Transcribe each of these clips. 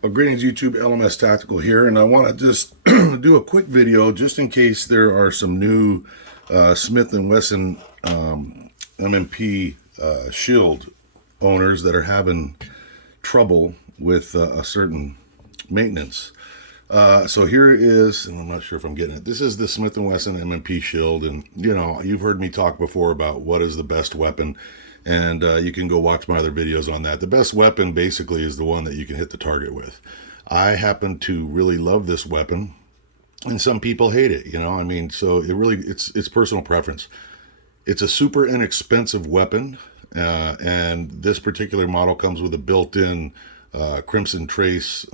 Well, greetings YouTube, LMS Tactical here, and I want to just do a quick video just in case there are some new Smith & Wesson M&P shield owners that are having trouble with a certain maintenance. So here is, and I'm not sure if I'm getting it, this is the Smith & Wesson M&P shield, and you know, you've heard me talk before about what is the best weapon, and you can go watch my other videos on that. The best weapon basically is the one that you can hit the target with. I happen to really love this weapon, and some people hate it, you know, I mean, so it's personal preference. It's a super inexpensive weapon, and this particular model comes with a built-in Crimson Trace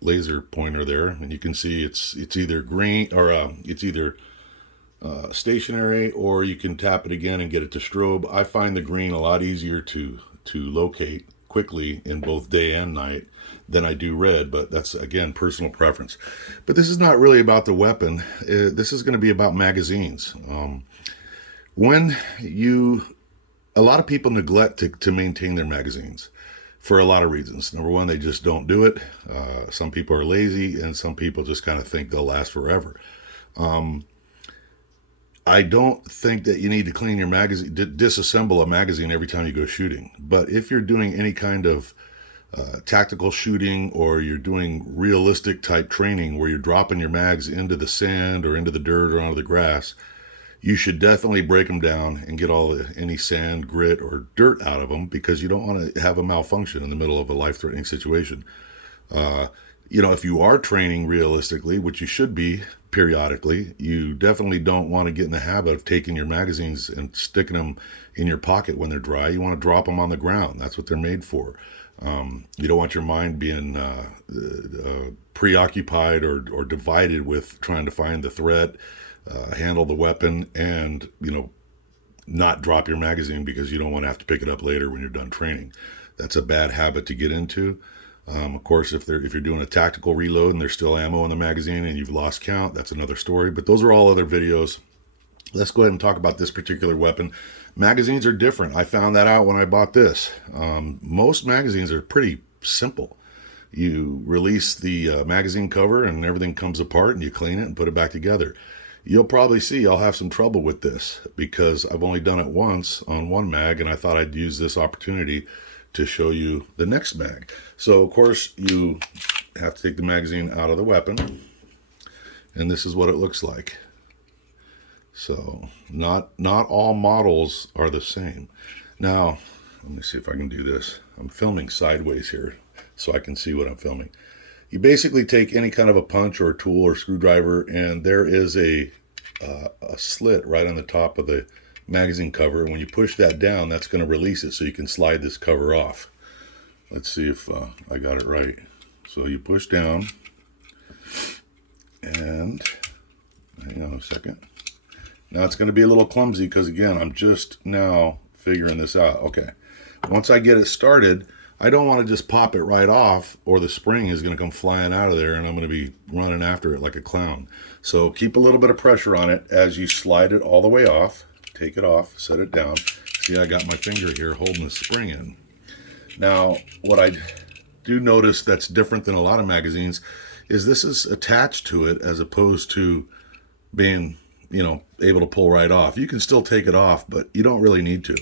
laser pointer there, and you can see it's either green or it's either stationary, or you can tap it again and get it to strobe. I find the green a lot easier to locate quickly in both day and night than I do red, but that's again personal preference. But this is not really about the weapon. This is going to be about magazines. When you A lot of people neglect to maintain their magazines for a lot of reasons. Number one, they just don't do it. Some people are lazy, and some people just kind of think they'll last forever. I don't think that you need to clean your magazine, disassemble a magazine every time you go shooting. But if you're doing any kind of tactical shooting, or you're doing realistic type training where you're dropping your mags into the sand or into the dirt or onto the grass, you should definitely break them down and get any sand, grit, or dirt out of them, because you don't want to have a malfunction in the middle of a life-threatening situation. You know, if you are training realistically, which you should be periodically, you definitely don't want to get in the habit of taking your magazines and sticking them in your pocket when they're dry. You want to drop them on the ground. That's what they're made for. You don't want your mind being preoccupied or divided with trying to find the threat, handle the weapon, and, you know, not drop your magazine because you don't want to have to pick it up later when you're done training. That's a bad habit to get into. Of course, if you're doing a tactical reload and there's still ammo in the magazine and you've lost count, that's another story. But those are all other videos. Let's go ahead and talk about this particular weapon. Magazines are different. I found that out when I bought this. Most magazines are pretty simple. You release the magazine cover and everything comes apart, and you clean it and put it back together. You'll probably see I'll have some trouble with this because I've only done it once on one mag, and I thought I'd use this opportunity to show you the next mag. So of course you have to take the magazine out of the weapon, and this is what it looks like. So not all models are the same. Now let me see if I can do this. I'm filming sideways here so I can see what I'm filming. You basically take any kind of a punch or a tool or screwdriver, and there is a slit right on the top of the magazine cover. And when you push that down, that's going to release it so you can slide this cover off. Let's see if I got it right. So you push down, and hang on a second. Now it's going to be a little clumsy because, again, I'm just now figuring this out. Okay. Once I get it started, I don't want to just pop it right off, or the spring is going to come flying out of there and I'm going to be running after it like a clown. So keep a little bit of pressure on it as you slide it all the way off. Take it off, set it down. See, I got my finger here holding the spring in. Now, what I do notice that's different than a lot of magazines is this is attached to it, as opposed to being, you know, able to pull right off. You can still take it off, but you don't really need to.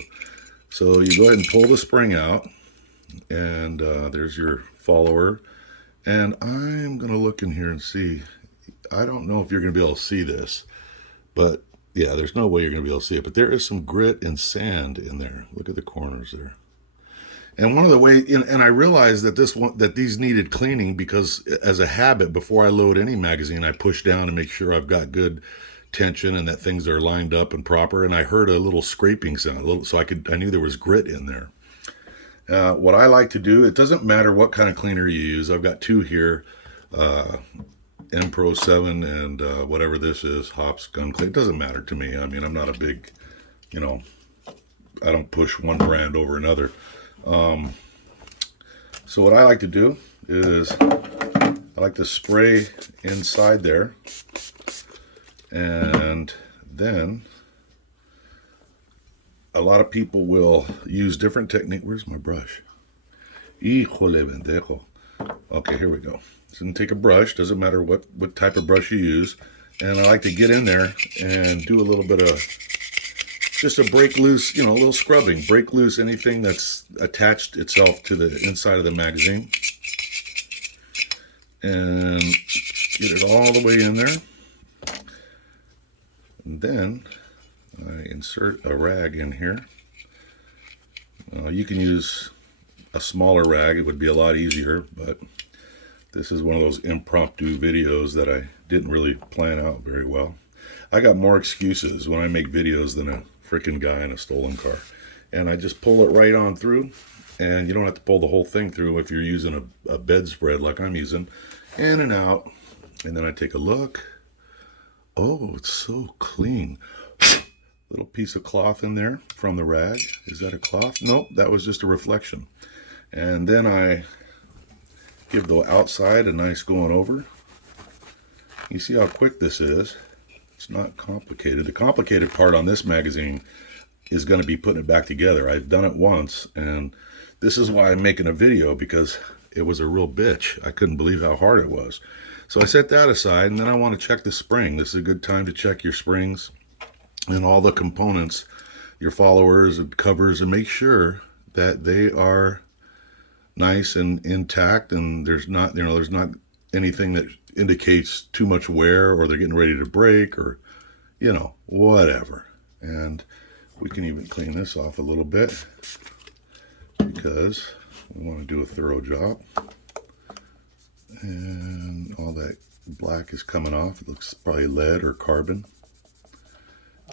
So you go ahead and pull the spring out, and there's your follower. And I'm going to look in here and see. I don't know if you're going to be able to see this, but yeah, there's no way you're going to be able to see it. But there is some grit and sand in there. Look at the corners there. And one of the ways, and I realized that these needed cleaning because, as a habit, before I load any magazine, I push down to make sure I've got good tension and that things are lined up and proper. And I heard a little scraping sound, so I knew there was grit in there. What I like to do, it doesn't matter what kind of cleaner you use. I've got two here, M Pro 7 and whatever this is, Hops Gun Clean. It doesn't matter to me. I mean, I'm not a big, you know, I don't push one brand over another. So what I like to do is I like to spray inside there, and then a lot of people will use different technique. Where's my brush? Híjole, pendejo. Okay, here we go. So take a brush, doesn't matter what type of brush you use. And I like to get in there and do a little bit of just a break loose, a little scrubbing. Break loose anything that's attached itself to the inside of the magazine. And get it all the way in there. And then I insert a rag in here. You can use a smaller rag. It would be a lot easier, but this is one of those impromptu videos that I didn't really plan out very well. I got more excuses when I make videos than a freaking guy in a stolen car. And I just pull it right on through, and you don't have to pull the whole thing through if you're using a bedspread like I'm using. In and out. And then I take a look. Oh, it's so clean. Little piece of cloth in there from the rag. Is that a cloth? Nope, that was just a reflection. And then I give the outside a nice going over. You see how quick this is. It's not complicated. The complicated part on this magazine is going to be putting it back together. I've done it once, and this is why I'm making a video, because it was a real bitch. I couldn't believe how hard it was. So I set that aside, and then I want to check the spring. This is a good time to check your springs and all the components, your followers and covers, and make sure that they are nice and intact, and there's not anything that indicates too much wear, or they're getting ready to break, or whatever. And we can even clean this off a little bit, because we want to do a thorough job. And all that black is coming off. It looks probably lead or carbon.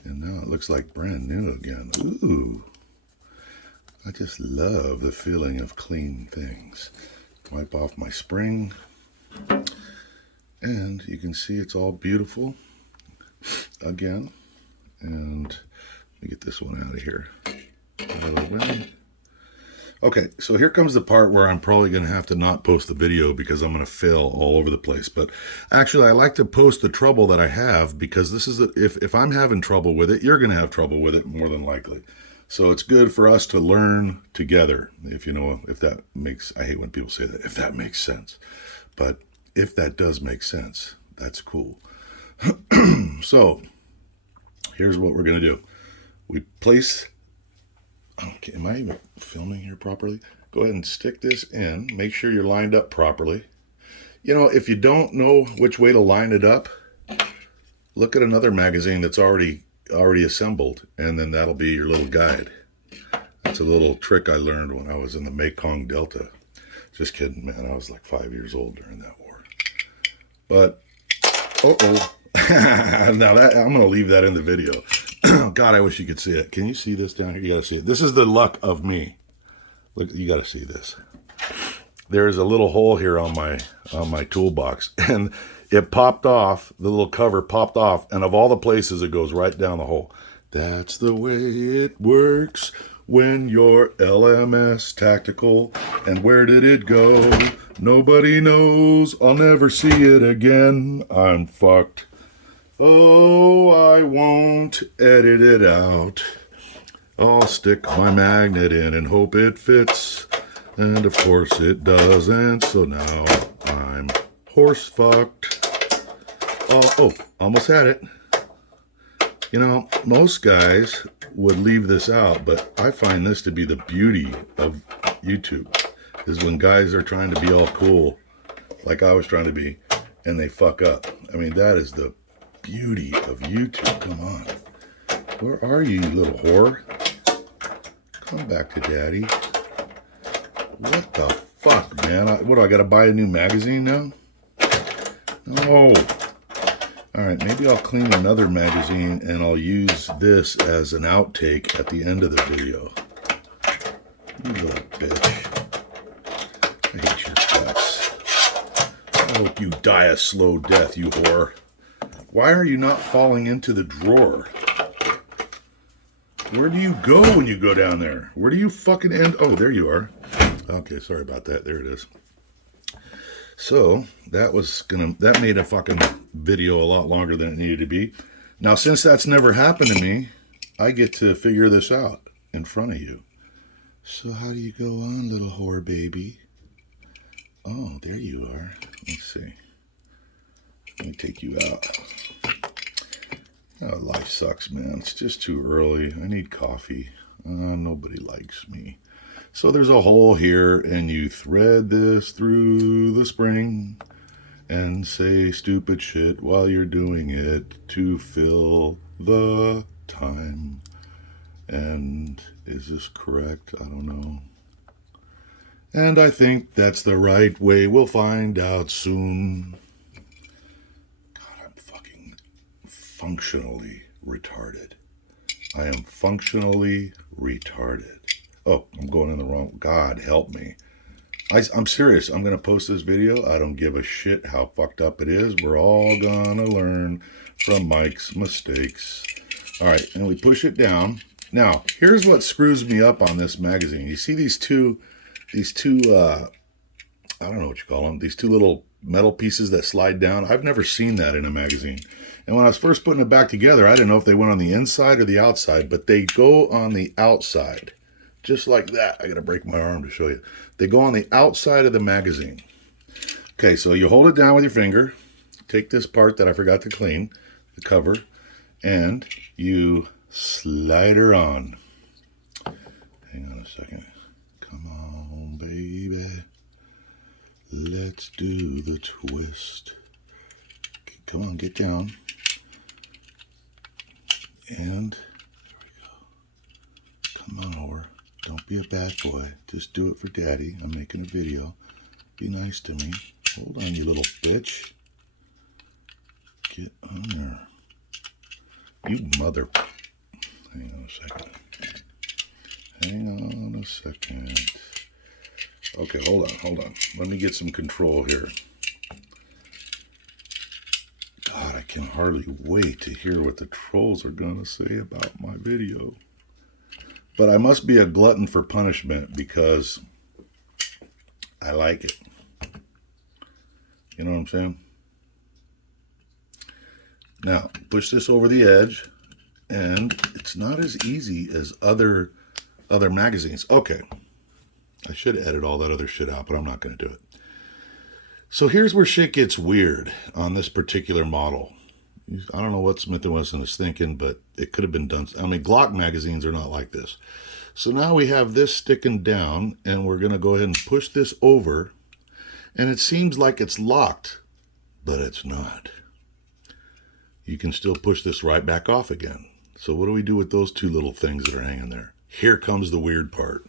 And now it looks like brand new again. Ooh. I just love the feeling of clean things. Wipe off my spring. And you can see it's all beautiful again. And let me get this one out of here. Out of the way. Okay, so here comes the part where I'm probably going to have to not post the video because I'm going to fail all over the place. But actually, I like to post the trouble that I have, because this is if I'm having trouble with it, you're going to have trouble with it more than likely. So it's good for us to learn together. If that makes, I hate when people say that, if that makes sense. But if that does make sense, that's cool. So here's what we're going to do. We place... Okay, am I even filming here properly? Go ahead and stick this in. Make sure you're lined up properly. If you don't know which way to line it up, look at another magazine that's already assembled, and then that'll be your little guide. That's a little trick I learned when I was in the Mekong Delta. Just kidding, man. I was like 5 years old during that war. But, now that I'm going to leave that in the video. God, I wish you could see it. Can you see this down here? You got to see it. This is the luck of me. Look, you got to see this. There's a little hole here on my toolbox, and it popped off. The little cover popped off, and of all the places, it goes right down the hole. That's the way it works when you're LMS tactical. And where did it go? Nobody knows. I'll never see it again. I'm fucked. Oh, I won't edit it out. I'll stick my magnet in and hope it fits. And of course it doesn't, so now I'm horse fucked. Oh, almost had it. Most guys would leave this out, but I find this to be the beauty of YouTube, is when guys are trying to be all cool, like I was trying to be, and they fuck up. I mean, that is the beauty of YouTube. Come on. Where are you, little whore? Come back to daddy. What the fuck, man? What do I got to buy a new magazine now? No. All right, maybe I'll clean another magazine and I'll use this as an outtake at the end of the video. You little bitch. I hate your guts. I hope you die a slow death, you whore. Why are you not falling into the drawer? Where do you go when you go down there? Where do you fucking end? Oh, there you are. Okay, sorry about that. There it is. So that made a fucking video a lot longer than it needed to be. Now, since that's never happened to me, I get to figure this out in front of you. So how do you go on, little whore baby? Oh, there you are. Let's see. Let me take you out. Oh, life sucks, man. It's just too early. I need coffee. Nobody likes me. So there's a hole here, and you thread this through the spring and say stupid shit while you're doing it to fill the time. And is this correct? I don't know. And I think that's the right way. We'll find out soon. God, I'm fucking functionally retarded. I am functionally retarded. Oh, I'm going in the wrong. God help me. I'm serious. I'm going to post this video. I don't give a shit how fucked up it is. We're all going to learn from Mike's mistakes. All right, and we push it down. Now, here's what screws me up on this magazine. You see these two, I don't know what you call them, these two little metal pieces that slide down? I've never seen that in a magazine. And when I was first putting it back together, I didn't know if they went on the inside or the outside, but they go on the outside. Just like that. I got to break my arm to show you. They go on the outside of the magazine. Okay, so you hold it down with your finger. Take this part that I forgot to clean, the cover, and you slide her on. Hang on a second. Come on, baby. Let's do the twist. Come on, get down. And there we go. Come on, whore. Don't be a bad boy. Just do it for daddy. I'm making a video. Be nice to me. Hold on, you little bitch. Get on there. You mother... Hang on a second. Hang on a second. Okay, hold on. Let me get some control here. God, I can hardly wait to hear what the trolls are going to say about my video. But I must be a glutton for punishment because I like it. You know what I'm saying? Now, push this over the edge, and it's not as easy as other magazines. Okay, I should edit all that other shit out, but I'm not going to do it. So here's where shit gets weird on this particular model. I don't know what Smith & Wesson is thinking, but it could have been done. I mean, Glock magazines are not like this. So now we have this sticking down, and we're going to go ahead and push this over, and it seems like it's locked, but it's not. You can still push this right back off again. So what do we do with those two little things that are hanging there? Here comes the weird part.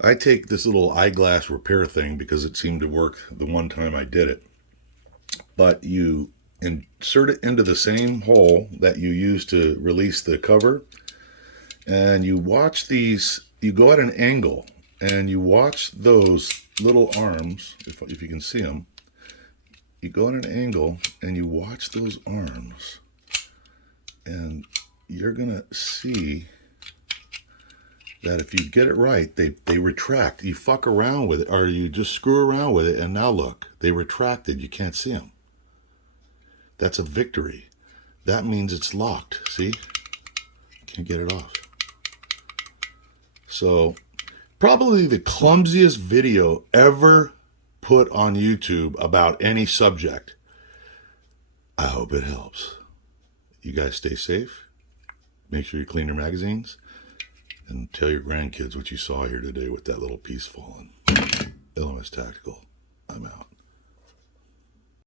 I take this little eyeglass repair thing because it seemed to work the one time I did it. But you insert it into the same hole that you use to release the cover. And you watch these, you go at an angle and you watch those little arms, if you can see them. You go at an angle and you watch those arms. And you're going to see that if you get it right, they retract. You fuck around with it, or you just screw around with it, and now look, they retracted. You can't see them. That's a victory. That means it's locked. See? Can't get it off. So, probably the clumsiest video ever put on YouTube about any subject. I hope it helps. You guys stay safe. Make sure you clean your magazines. And tell your grandkids what you saw here today with that little piece falling. LMS Tactical. I'm out.